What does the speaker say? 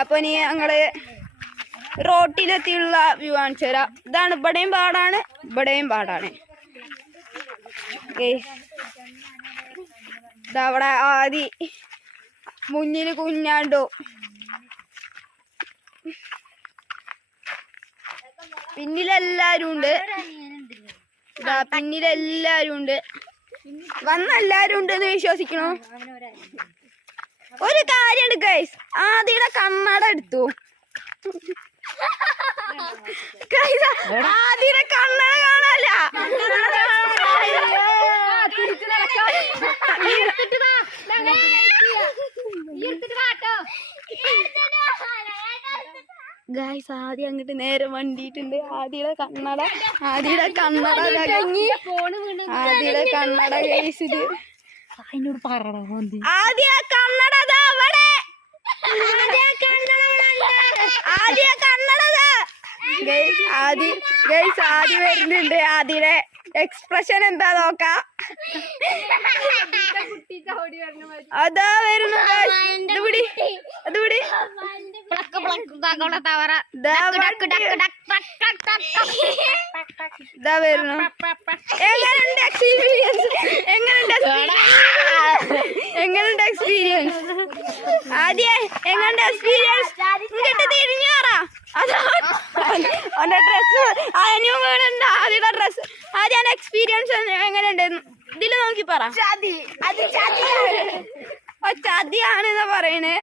അപ്പൊ ഇനി ഞങ്ങള് റോട്ടിലെത്തിയുള്ള വ്യൂ കാണിച്ചു തരാം. ഇതാണ് ഇവിടെയും പാടാണ്, ഇവിടെയും പാടാണ്. ഇതവിടെ ആദി, മുന്നില് കുഞ്ഞാണ്ടോ, പിന്നിലെല്ലാരും ഉണ്ട്. ഇതാ പിന്നിലെല്ലാരും ഉണ്ട്. വന്ന എല്ലാരും ഉണ്ട് എന്ന് വിശ്വസിക്കണോ? ഒരു കാര്യമുണ്ട് ഗൈസ്, ആദിയുടെ കണ്ണട എടുത്തു. ആദിയുടെ കണ്ണട കാണാല്ല. ഗൈസ് ആദ്യം അങ്ങോട്ട് നേരെ വണ്ടിയിട്ടുണ്ട്. ആദിയുടെ കണ്ണട, ആദിയുടെ കണ്ണട, ആദിയുടെ കണ്ണട ഗൈസില്. അതിനോട് പറയണ ആദ്യ കണ്ണട അവിടെ, ആദ്യ കണ്ണട ആദ്യ വരുന്നുണ്ട്. ആദിയുടെ എക്സ്പ്രഷൻ എന്താ നോക്കാം. അതാ വരുന്നു. ഇതാ വരുന്നു. എങ്ങനെയുണ്ട് എക്സ്പീരിയൻസ്? എങ്ങനെയുണ്ട് എക്സ്പീരിയൻസ്? ആദ്യ എങ്ങനെയുണ്ട് എക്സ്പീരിയൻസ്? ഇങ്ങോട്ട് തിരിഞ്ഞു പറ. അവന്റെ ഡ്രസ് അതിനും വീണുണ്ട്. ആദ്യയുടെ ഡ്രസ് ആദ്യം എക്സ്പീരിയൻസ് എങ്ങനെയുണ്ട് ഇതില് നോക്കി പറ. ചതിയാണെന്നാ പറയണേ.